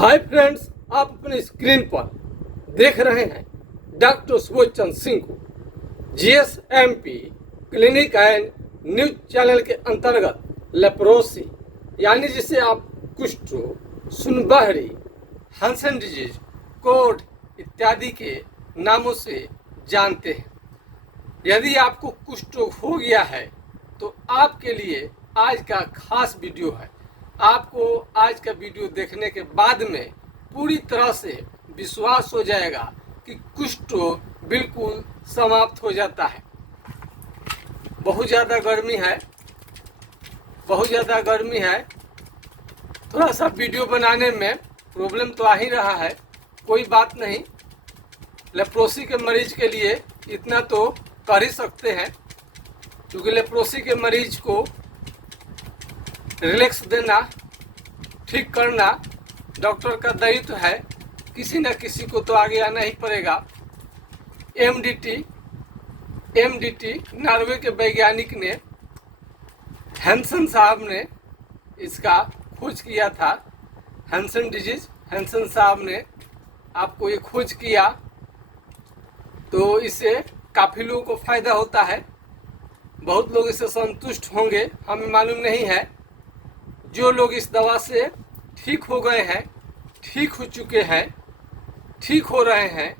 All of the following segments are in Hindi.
हाय फ्रेंड्स, आप अपने स्क्रीन पर देख रहे हैं डॉक्टर सुबोध चंद्र सिंह को जीएसएमपी क्लिनिक एंड न्यूज चैनल के अंतर्गत लेप्रोसी यानी जिसे आप कुष्ठ, सुनबहरी, हंसन डिजीज, कोढ़ इत्यादि के नामों से जानते हैं। यदि आपको कुष्ठ हो गया है तो आपके लिए आज का खास वीडियो है। आपको आज का वीडियो देखने के बाद में पूरी तरह से विश्वास हो जाएगा कि कुष्ठ बिल्कुल समाप्त हो जाता है। बहुत ज़्यादा गर्मी है, थोड़ा सा वीडियो बनाने में प्रॉब्लम तो आ ही रहा है, कोई बात नहीं। लेप्रोसी के मरीज के लिए इतना तो कर ही सकते हैं, क्योंकि लेप्रोसी के मरीज को रिलैक्स देना, ठीक करना डॉक्टर का दायित्व है। किसी न किसी को तो आगे आना ही पड़ेगा। एमडीटी नॉर्वे के वैज्ञानिक ने, हैंसन साहब ने इसका खोज किया था। हंसन डिजीज, हैंसन साहब ने आपको ये खोज किया, तो इससे काफ़ी लोगों को फ़ायदा होता है। बहुत लोग इससे संतुष्ट होंगे, हमें मालूम नहीं है। जो लोग इस दवा से ठीक हो गए हैं, ठीक हो चुके हैं, ठीक हो रहे हैं,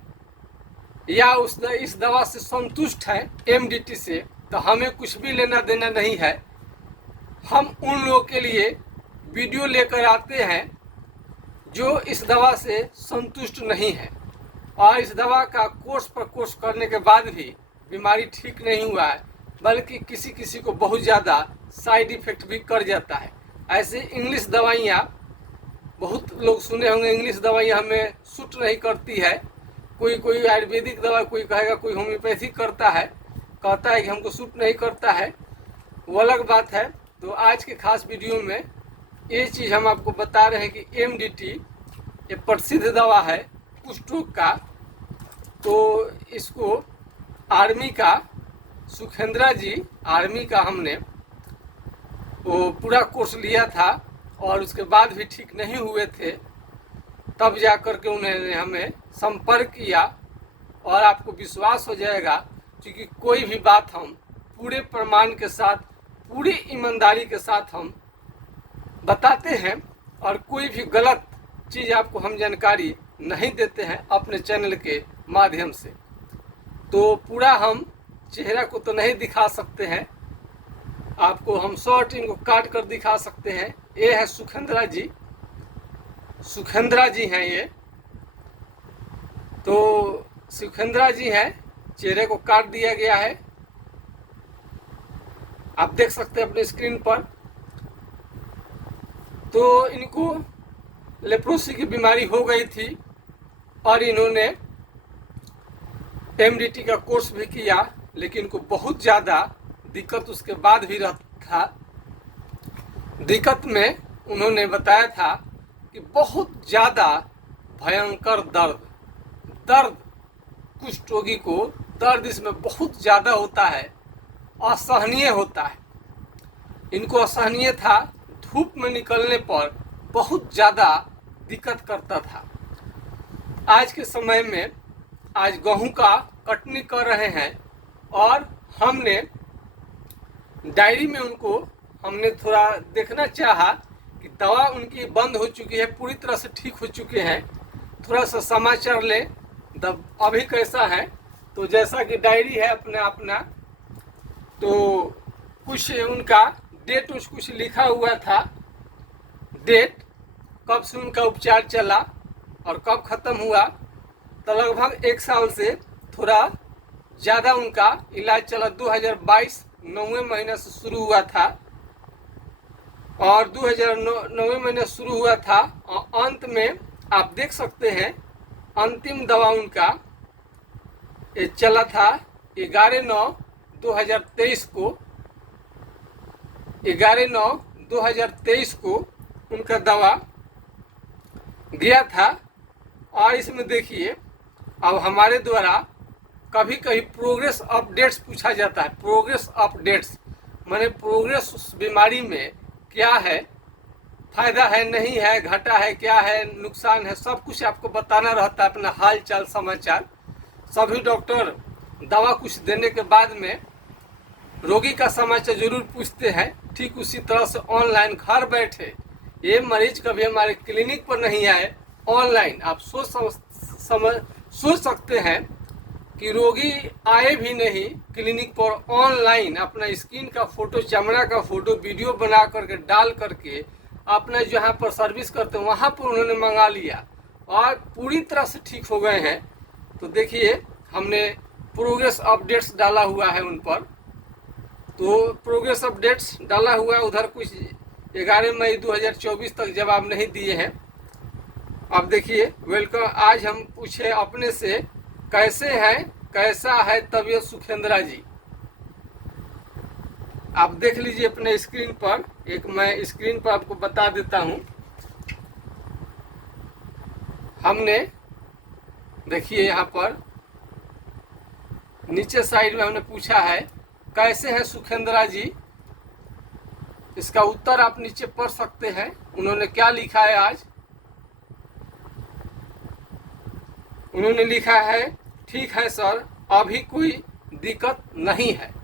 या इस दवा से संतुष्ट हैं एमडीटी से, तो हमें कुछ भी लेना देना नहीं है। हम उन लोगों के लिए वीडियो लेकर आते हैं जो इस दवा से संतुष्ट नहीं है और इस दवा का कोर्स पर कोर्स करने के बाद भी बीमारी ठीक नहीं हुआ है, बल्कि किसी किसी को बहुत ज़्यादा साइड इफ़ेक्ट भी कर जाता है। ऐसे इंग्लिश दवाइयाँ, बहुत लोग सुने होंगे, इंग्लिश दवाइयाँ हमें सूट नहीं करती है। कोई आयुर्वेदिक दवा, कोई कहेगा, कोई होम्योपैथिक कहता है कि हमको सूट नहीं करता है, वो अलग बात है। तो आज के खास वीडियो में ये चीज़ हम आपको बता रहे हैं कि एमडीटी ये प्रसिद्ध दवा है कुष्ठ का। तो इसको आर्मी का सुखेंद्रा जी, आर्मी का हमने वो पूरा कोर्स लिया था और उसके बाद भी ठीक नहीं हुए थे, तब जा कर के उन्होंने हमें संपर्क किया। और आपको विश्वास हो जाएगा, क्योंकि कोई भी बात हम पूरे प्रमाण के साथ, पूरी ईमानदारी के साथ हम बताते हैं और कोई भी गलत चीज़ आपको हम जानकारी नहीं देते हैं अपने चैनल के माध्यम से। तो पूरा हम चेहरा को तो नहीं दिखा सकते हैं, आपको हम शॉर्ट इनको काट कर दिखा सकते हैं। ये है सुखेंद्रा जी हैं ये। तो सुखेंद्रा जी हैं, चेहरे को काट दिया गया है, आप देख सकते हैं अपने स्क्रीन पर। तो इनको लेप्रोसी की बीमारी हो गई थी और इन्होंने एमडीटी का कोर्स भी किया, लेकिन इनको बहुत ज़्यादा दिक्कत उसके बाद भी रहा। दिक्कत में उन्होंने बताया था कि बहुत ज़्यादा भयंकर दर्द कुष्ठ रोगी को दर्द इसमें बहुत ज़्यादा होता है, असहनीय होता है। इनको असहनीय था, धूप में निकलने पर बहुत ज़्यादा दिक्कत करता था। आज के समय में आज गेहूं का कटनी कर रहे हैं और हमने डायरी में उनको हमने थोड़ा देखना चाहा कि दवा उनकी बंद हो चुकी है, पूरी तरह से ठीक हो चुके हैं, थोड़ा सा समाचार लें अभी कैसा है। तो जैसा कि डायरी है अपना, तो कुछ उनका डेट कुछ लिखा हुआ था, डेट कब से उनका उपचार चला और कब ख़त्म हुआ। तो लगभग 1 साल से थोड़ा ज़्यादा उनका इलाज चला। 2022 9वें महीने से शुरू हुआ था और 2009वें महीने शुरू हुआ था और अंत में आप देख सकते हैं अंतिम दवा उनका ये चला था 11/9/2023 को। 11/9/2023 को उनका दवा गया था। और इसमें देखिए, अब हमारे द्वारा कभी कभी प्रोग्रेस अपडेट्स पूछा जाता है। प्रोग्रेस अपडेट्स माने प्रोग्रेस उस बीमारी में क्या है, फायदा है नहीं है, घाटा है, क्या है, नुकसान है, सब कुछ आपको बताना रहता है, अपना हाल चाल समाचार। सभी डॉक्टर दवा कुछ देने के बाद में रोगी का समाचार जरूर पूछते हैं। ठीक उसी तरह से ऑनलाइन घर बैठे ये मरीज कभी हमारे क्लिनिक पर नहीं आए, ऑनलाइन आप सोच सकते हैं कि रोगी आए भी नहीं क्लिनिक पर, ऑनलाइन अपना स्किन का फोटो, चमड़ा का फोटो वीडियो बना करके डाल करके अपना जहाँ पर सर्विस करते हैं वहाँ पर उन्होंने मंगा लिया और पूरी तरह से ठीक हो गए हैं। तो देखिए हमने प्रोग्रेस अपडेट्स डाला हुआ है उन पर, तो प्रोग्रेस अपडेट्स डाला हुआ है उधर कुछ 11 मई 2024 तक जवाब नहीं दिए हैं। अब देखिए वेलकम, आज हम पूछे अपने से कैसे हैं, कैसा है तबीयत सुखेंद्रा जी। आप देख लीजिए अपने स्क्रीन पर, एक मैं स्क्रीन पर आपको बता देता हूं। हमने देखिए यहाँ पर नीचे साइड में हमने पूछा है कैसे हैं सुखेंद्रा जी। इसका उत्तर आप नीचे पढ़ सकते हैं उन्होंने क्या लिखा है। आज उन्होंने लिखा है ठीक है सर, अभी कोई दिक्कत नहीं है,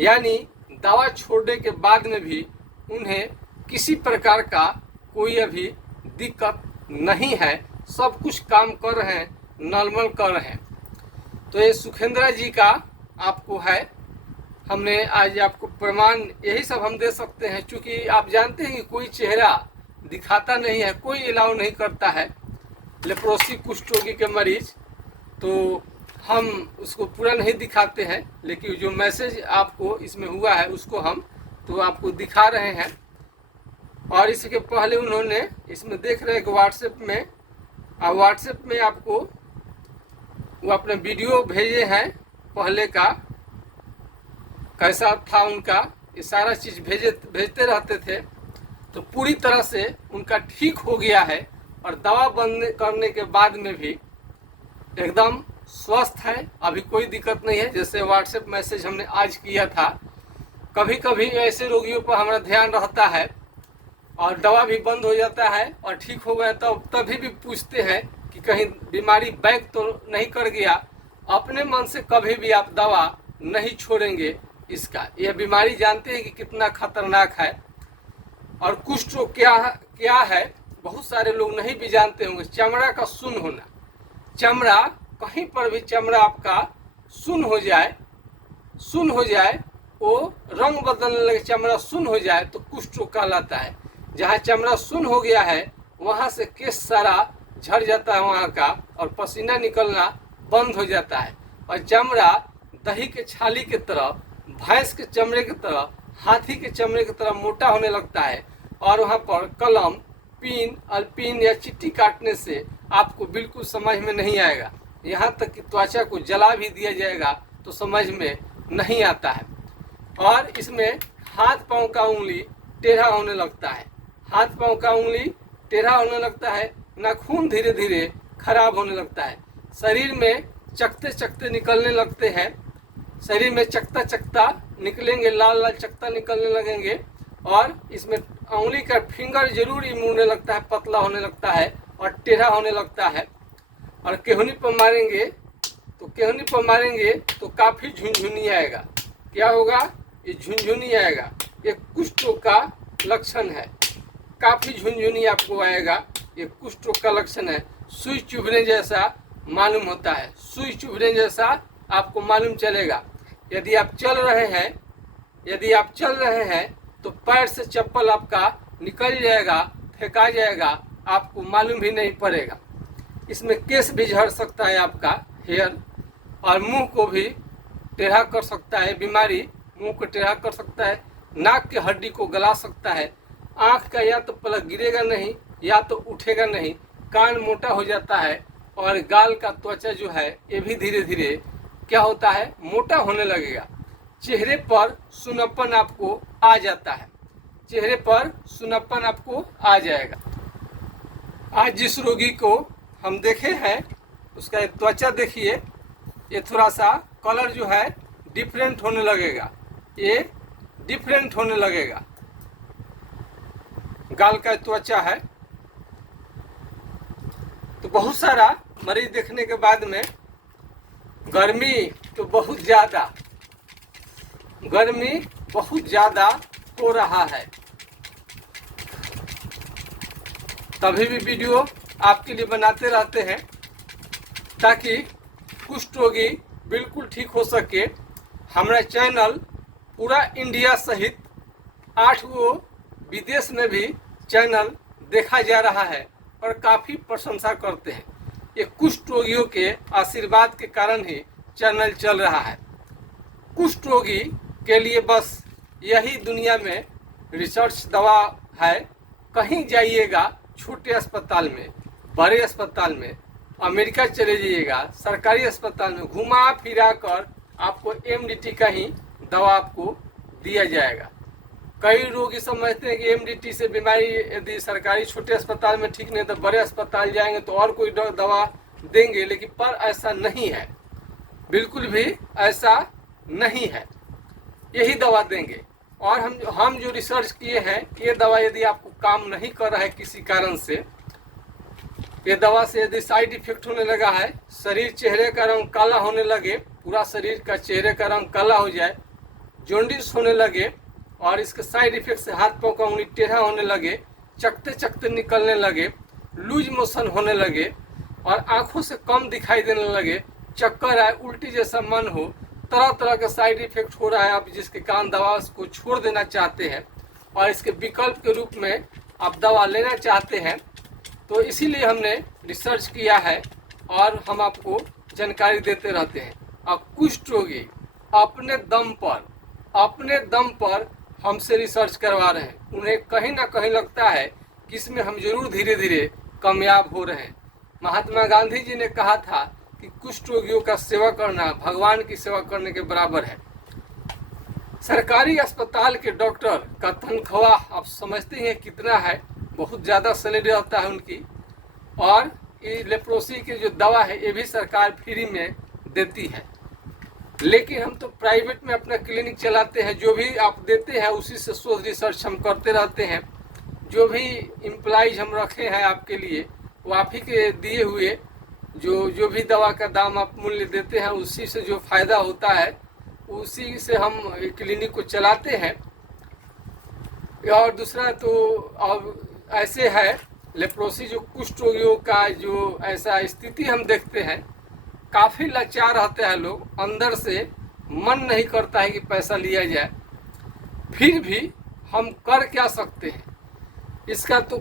यानी दवा छोड़ने के बाद में भी उन्हें किसी प्रकार का कोई अभी दिक्कत नहीं है, सब कुछ काम कर रहे हैं, नॉर्मल कर रहे हैं। तो ये सुखेंद्रा जी का आपको है, हमने आज आपको प्रमाण यही सब हम दे सकते हैं। क्योंकि आप जानते हैं कि कोई चेहरा दिखाता नहीं है, कोई अलाउ नहीं करता है लेप्रोसी कुष्ठ रोगी के मरीज, तो हम उसको पूरा नहीं दिखाते हैं, लेकिन जो मैसेज आपको इसमें हुआ है उसको हम तो आपको दिखा रहे हैं। और इसके पहले उन्होंने इसमें देख रहे हैं कि व्हाट्सएप में आपको वो अपने वीडियो भेजे हैं पहले का, कैसा था उनका, ये सारा चीज़ भेजते रहते थे। तो पूरी तरह से उनका ठीक हो गया है और दवा बंद करने के बाद में भी एकदम स्वस्थ है, अभी कोई दिक्कत नहीं है। जैसे व्हाट्सएप मैसेज हमने आज किया था, कभी कभी ऐसे रोगियों पर हमारा ध्यान रहता है और दवा भी बंद हो जाता है और ठीक हो गया तो तभी भी पूछते हैं कि कहीं बीमारी बैक तो नहीं कर गया। अपने मन से कभी भी आप दवा नहीं छोड़ेंगे इसका, यह बीमारी जानते हैं कि कितना खतरनाक है। और कुष्ठ रोग क्या है बहुत सारे लोग नहीं भी जानते होंगे। चमड़ा का सुन्न होना, चमड़ा कहीं पर भी चमड़ा आपका सुन्न हो जाए वो रंग बदलने लगे, चमड़ा सुन्न हो जाए तो कुष्ठ रोग कहलाता है। जहाँ चमड़ा सुन्न हो गया है वहाँ से केश सारा झड़ जाता है वहाँ का, और पसीना निकलना बंद हो जाता है, और चमड़ा दही के छाली के तरह, भैंस के चमड़े की तरह, हाथी के चमड़े की तरह मोटा होने लगता है। और वहाँ पर कलम, पिन या चिट्ठी काटने से आपको बिल्कुल समझ में नहीं आएगा, यहाँ तक कि त्वचा को जला भी दिया जाएगा तो समझ में नहीं आता है। और इसमें हाथ पांव का उंगली टेढ़ा होने लगता है, हाथ पांव का उंगली टेढ़ा होने लगता है, नाखून धीरे धीरे खराब होने लगता है, शरीर में चकते चकते निकलने लगते हैं, शरीर में चकता चकता निकलेंगे, लाल लाल चकता निकलने लगेंगे। और इसमें उंगली का फिंगर जरूर ही मुड़ने लगता है, पतला होने लगता है और टेढ़ा होने लगता है। और केहनी पर मारेंगे तो काफ़ी झुनझुनी आएगा। क्या होगा? ये झुनझुनी आएगा, ये कुष्ठ रोग का लक्षण है। काफ़ी झुनझुनी आपको आएगा, ये कुष्ठ रोग का लक्षण है। सुई चुभने जैसा मालूम होता है, सुई चुभने जैसा आपको मालूम चलेगा। यदि आप चल रहे हैं तो पैर से चप्पल आपका निकल जाएगा, फेंका जाएगा, आपको मालूम भी नहीं पड़ेगा। इसमें केस भी झड़ सकता है आपका, हेयर, और मुंह को भी टेढ़ा कर सकता है, बीमारी मुंह को टेढ़ा कर सकता है, नाक की हड्डी को गला सकता है, आँख का या तो पलक गिरेगा नहीं या तो उठेगा नहीं, कान मोटा हो जाता है, और गाल का त्वचा जो है ये भी धीरे धीरे क्या होता है, मोटा होने लगेगा। चेहरे पर सुनप्पन आपको आ जाता है, चेहरे पर सुनप्पन आपको आ जाएगा। आज जिस रोगी को हम देखे हैं उसका त्वचा देखिए, ये थोड़ा सा कलर जो है डिफरेंट होने लगेगा, ये डिफरेंट होने लगेगा। गाल का त्वचा है। तो बहुत सारा मरीज देखने के बाद में गर्मी तो बहुत ज़्यादा हो रहा है, तभी भी वीडियो आपके लिए बनाते रहते हैं ताकि कुष्ठ रोगी बिल्कुल ठीक हो सके। हमारा चैनल पूरा इंडिया सहित 8 गो विदेश में भी चैनल देखा जा रहा है और काफ़ी प्रशंसा करते हैं। ये कुष्ठ रोगियों के आशीर्वाद के कारण ही चैनल चल रहा है। कुष्ठ रोगी के लिए बस यही दुनिया में रिसर्च दवा है। कहीं जाइएगा, छोटे अस्पताल में, बड़े अस्पताल में, अमेरिका चले जाइएगा, सरकारी अस्पताल में घुमा फिरा कर आपको एमडीटी का ही दवा आपको दिया जाएगा। कई रोगी समझते हैं कि एमडीटी से बीमारी यदि सरकारी छोटे अस्पताल में ठीक नहीं तो बड़े अस्पताल जाएंगे तो और कोई दवा देंगे, लेकिन पर ऐसा नहीं है, बिल्कुल भी ऐसा नहीं है। यही दवा देंगे। और हम जो रिसर्च किए हैं, ये दवा यदि आपको काम नहीं कर रहा है किसी कारण से, ये दवा से यदि साइड इफेक्ट होने लगा है, शरीर चेहरे का रंग काला होने लगे, पूरा शरीर का चेहरे का रंग काला हो जाए, जॉन्डिस होने लगे और इसके साइड इफेक्ट से हाथ पांव का उंगली टेढ़ा होने लगे, चकते चकते निकलने लगे, लूज मोशन होने लगे और आंखों से कम दिखाई देने लगे, चक्कर आए, उल्टी जैसा मन हो, तरह तरह का साइड इफेक्ट हो रहा है, आप जिसके कारण दवा को छोड़ देना चाहते हैं और इसके विकल्प के रूप में आप दवा लेना चाहते हैं, तो इसीलिए हमने रिसर्च किया है और हम आपको जानकारी देते रहते हैं। अब कुष्ठ रोगी अपने दम पर हमसे रिसर्च करवा रहे हैं। उन्हें कहीं ना कहीं लगता है कि इसमें हम जरूर धीरे धीरे कामयाब हो रहे हैं। महात्मा गांधी जी ने कहा था कि कुष्ठ रोगियों का सेवा करना भगवान की सेवा करने के बराबर है। सरकारी अस्पताल के डॉक्टर का तनख्वाह आप समझते हैं कितना है, बहुत ज़्यादा सैलरी रहता है उनकी। और ये लेप्रोसी की जो दवा है ये भी सरकार फ्री में देती है, लेकिन हम तो प्राइवेट में अपना क्लिनिक चलाते हैं। जो भी आप देते हैं उसी से शोध रिसर्च हम करते रहते हैं। जो भी एम्प्लॉइज हम रखे हैं आपके लिए, वो आप ही के दिए हुए जो भी दवा का दाम आप मूल्य देते हैं उसी से जो फ़ायदा होता है उसी से हम क्लिनिक को चलाते हैं। और दूसरा तो अब ऐसे है, लेप्रोसी जो कुष्ठ रोगियों का जो ऐसा स्थिति हम देखते हैं, काफ़ी लाचार रहते हैं लोग, अंदर से मन नहीं करता है कि पैसा लिया जाए, फिर भी हम कर क्या सकते हैं? इसका तो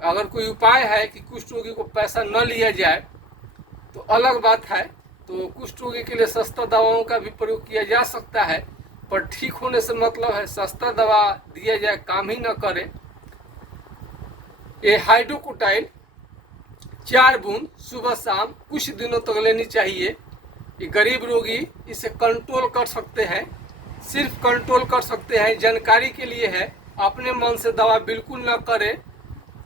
अगर कोई उपाय है कि कुष्ठ रोगी को पैसा न लिया जाए तो अलग बात है। तो कुष्ठ रोगी के लिए सस्ता दवाओं का भी प्रयोग किया जा सकता है, पर ठीक होने से मतलब है सस्ता दवा दिया जाए काम ही न करे। ये हाइड्रोकोटाइल 4 बूंद सुबह शाम कुछ दिनों तक लेनी चाहिए। ये गरीब रोगी इसे कंट्रोल कर सकते हैं, सिर्फ कंट्रोल कर सकते हैं। जानकारी के लिए है, अपने मन से दवा बिल्कुल न करें,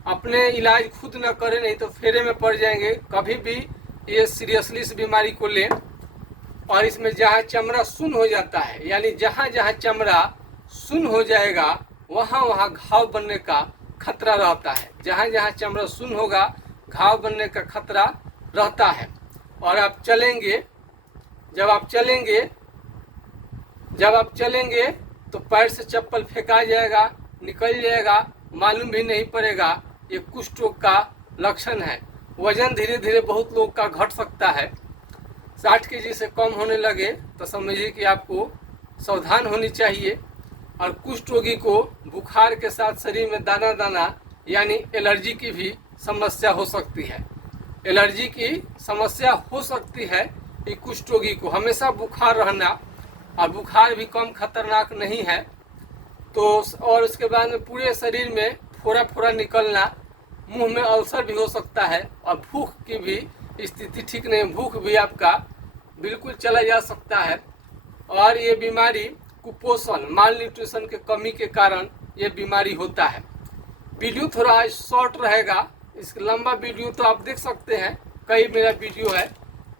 अपने इलाज खुद न करें, नहीं तो फेरे में पड़ जाएंगे। कभी भी ये सीरियसली इस बीमारी को लें। और इसमें जहाँ चमड़ा सुन्न हो जाता है, यानी जहाँ जहाँ चमड़ा सुन्न हो जाएगा वहाँ वहाँ घाव बनने का खतरा रहता है। जहाँ जहाँ चमड़ा सुन्न होगा घाव बनने का खतरा रहता है। और आप चलेंगे, जब आप चलेंगे तो पैर से चप्पल फेंका जाएगा, निकल जाएगा, मालूम भी नहीं पड़ेगा। ये कुष्ठ रोग का लक्षण है। वजन धीरे धीरे बहुत लोग का घट सकता है। 60 केजी से कम होने लगे तो समझिए कि आपको सावधान होनी चाहिए। और कुष्ठ रोगी को बुखार के साथ शरीर में दाना दाना यानी एलर्जी की भी समस्या हो सकती है। एलर्जी की समस्या हो सकती है कि कुष्ठ रोगी को हमेशा बुखार रहना, और बुखार भी कम खतरनाक नहीं है। तो और उसके बाद में पूरे शरीर में फोड़ा फोड़ा निकलना, मुंह में अल्सर भी हो सकता है, और भूख की भी स्थिति ठीक नहीं, भूख भी आपका बिल्कुल चला जा सकता है। और ये बीमारी कुपोषण, माल न्यूट्रिशन के कमी के कारण ये बीमारी होता है। वीडियो थोड़ा शॉर्ट रहेगा, इस लंबा वीडियो तो आप देख सकते हैं, कई मेरा वीडियो है।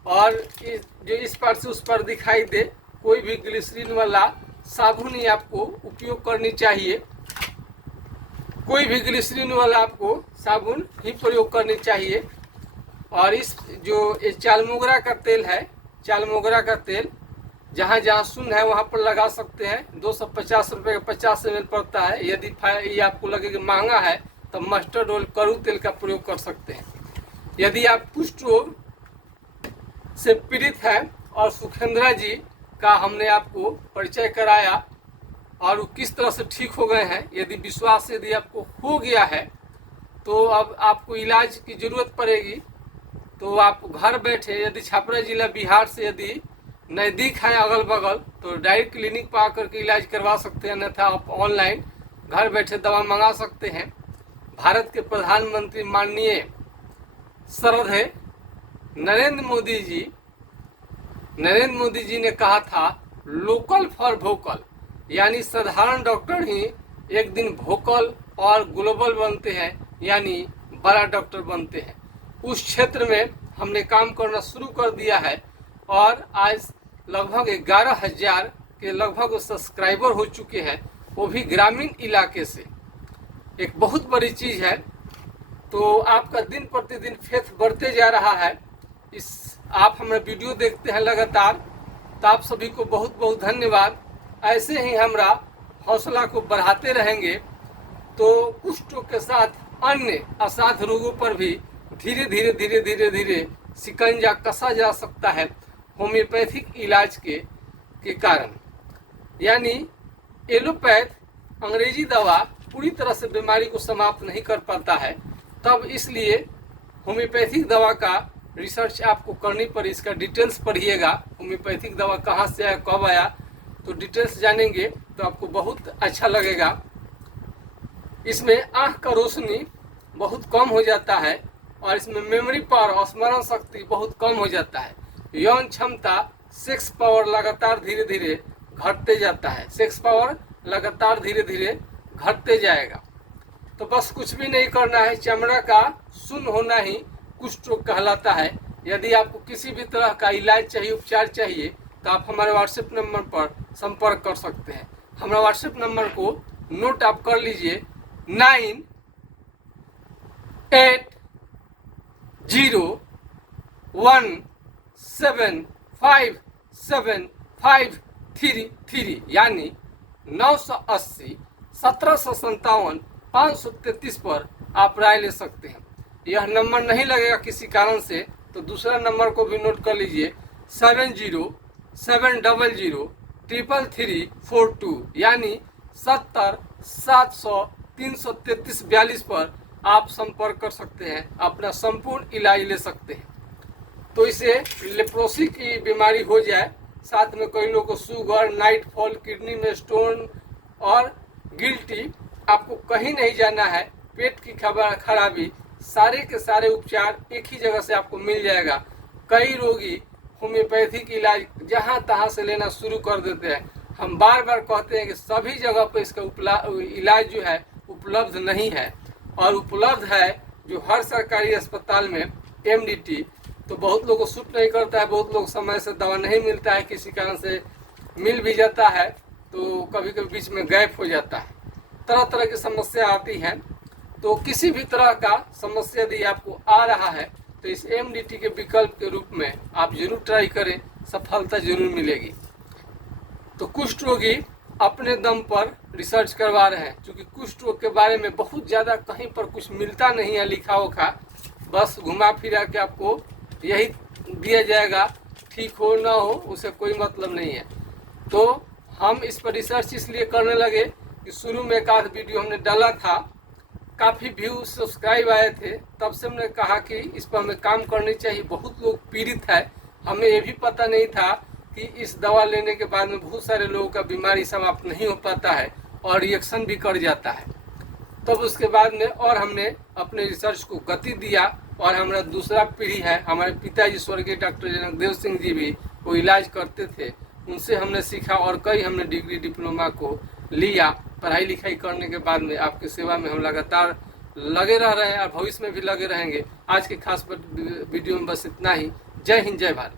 और जो इस पार से उस पर दिखाई दे, कोई भी ग्लिसरीन वाला साबुन ही आपको उपयोग करनी चाहिए। कोई भी ग्लिसरीन वाला आपको साबुन ही प्रयोग करनी चाहिए। और इस जो ये चालमोगरा का तेल है, चालमोगरा का तेल जहाँ जहाँ शून्य है वहाँ पर लगा सकते हैं। 250 रुपये का 50 ml पड़ता है। यदि ये आपको लगे कि महंगा है तो मस्टर्ड ऑयल, कड़ू तेल का प्रयोग कर सकते हैं। यदि आप कुष्ठ रोग से पीड़ित हैं और सुखेंद्रा जी का हमने आपको परिचय कराया और वो किस तरह से ठीक हो गए हैं, यदि विश्वास यदि आपको हो गया है तो अब आपको इलाज की ज़रूरत पड़ेगी। तो आप घर बैठे, यदि छपरा जिला बिहार से यदि नज़दीक है अगल बगल, तो डायरेक्ट क्लिनिक पर आकर के इलाज करवा सकते हैं, अन्यथा आप ऑनलाइन घर बैठे दवा मंगा सकते हैं। भारत के प्रधानमंत्री माननीय श्रद्धेय नरेंद्र मोदी जी ने कहा था लोकल फॉर वोकल, यानी साधारण डॉक्टर ही एक दिन वोकल और ग्लोबल बनते हैं, यानी बड़ा डॉक्टर बनते हैं। उस क्षेत्र में हमने काम करना शुरू कर दिया है और आज लगभग 11,000 के लगभग सब्सक्राइबर हो चुके हैं, वो भी ग्रामीण इलाके से। एक बहुत बड़ी चीज़ है। तो आपका दिन प्रतिदिन फेथ बढ़ते जा रहा है। आप हमारे वीडियो देखते हैं लगातार, तो आप सभी को बहुत बहुत धन्यवाद। ऐसे ही हमारा हौसला को बढ़ाते रहेंगे तो कुष्ठ रोग के साथ अन्य असाध्य रोगों पर भी धीरे धीरे शिकंजा कसा जा सकता है होम्योपैथिक इलाज के कारण। यानी एलोपैथ अंग्रेजी दवा पूरी तरह से बीमारी को समाप्त नहीं कर पाता है, तब इसलिए होम्योपैथिक दवा का रिसर्च आपको करनी पड़ी। इसका डिटेल्स पढ़िएगा, होम्योपैथिक दवा कहाँ से आया, कब आया, तो डिटेल्स जानेंगे तो आपको बहुत अच्छा लगेगा। इसमें आँख का रोशनी बहुत कम हो जाता है और इसमें मेमोरी पावर और स्मरण शक्ति बहुत कम हो जाता है। यौन क्षमता, सेक्स पावर लगातार धीरे धीरे घटते जाता है, सेक्स पावर लगातार धीरे धीरे घटते जाएगा। तो बस कुछ भी नहीं करना है, चमड़ा का शून्य होना ही कुष्ठ रोग कहलाता है। यदि आपको किसी भी तरह का इलाज चाहिए, उपचार चाहिए, तो आप हमारे व्हाट्सएप नंबर पर संपर्क कर सकते हैं। हमारा व्हाट्सएप नंबर को नोट आप कर लीजिए, 9801757533 यानी 980 1757 533 पर आप राय ले सकते हैं। यह नंबर नहीं लगेगा किसी कारण से तो दूसरा नंबर को भी नोट कर लीजिए, 7070033342 यानी 70 700 333 42 पर आप संपर्क कर सकते हैं, अपना संपूर्ण इलाज ले सकते हैं। तो इसे लेप्रोसी की बीमारी हो जाए, साथ में कई लोगों को शुगर, नाइट फॉल, किडनी में स्टोन और गिल्टी, आपको कहीं नहीं जाना है। पेट की खराबी, सारे के सारे उपचार एक ही जगह से आपको मिल जाएगा। कई रोगी होम्योपैथिक इलाज जहाँ तहाँ से लेना शुरू कर देते हैं। हम बार बार कहते हैं कि सभी जगह पर इसका इलाज जो है उपलब्ध नहीं है, और उपलब्ध है जो हर सरकारी अस्पताल में MDT, तो बहुत लोगों को सूट नहीं करता है, बहुत लोग समय से दवा नहीं मिलता है, किसी कारण से मिल भी जाता है तो कभी कभी बीच में गैप हो जाता है। तरह तरह की समस्या आती हैं। तो किसी भी तरह का समस्या यदि आपको आ रहा है तो इस MDT के विकल्प के रूप में आप जरूर ट्राई करें, सफलता जरूर मिलेगी। तो कुष्ठ रोगी अपने दम पर रिसर्च करवा रहे हैं, क्योंकि कुष्ठ रोग के बारे में बहुत ज़्यादा कहीं पर कुछ मिलता नहीं है लिखा होगा, बस घुमा फिरा के आपको यही दिया जाएगा, ठीक हो ना हो उसे कोई मतलब नहीं है। तो हम इस पर रिसर्च इसलिए करने लगे कि शुरू में एक आध वीडियो हमने डाला था, काफ़ी व्यू सब्सक्राइब आए थे, तब से हमने कहा कि इस पर हमें काम करनी चाहिए। बहुत लोग पीड़ित है, हमें ये भी पता नहीं था कि इस दवा लेने के बाद में बहुत सारे लोगों का बीमारी समाप्त नहीं हो पाता है और रिएक्शन भी कर जाता है। तब उसके बाद में और हमने अपने रिसर्च को गति दिया और हमारा दूसरा पीढ़ी है, हमारे पिताजी स्वर्गीय डॉक्टर जनकदेव सिंह जी भी वो इलाज करते थे, उनसे हमने सीखा और कई हमने डिग्री डिप्लोमा को लिया। पढ़ाई लिखाई करने के बाद में आपकी सेवा में हम लगातार लगे रह रहे हैं और भविष्य में भी लगे रहेंगे। आज के खास वीडियो में बस इतना ही। जय हिंद, जय भारत।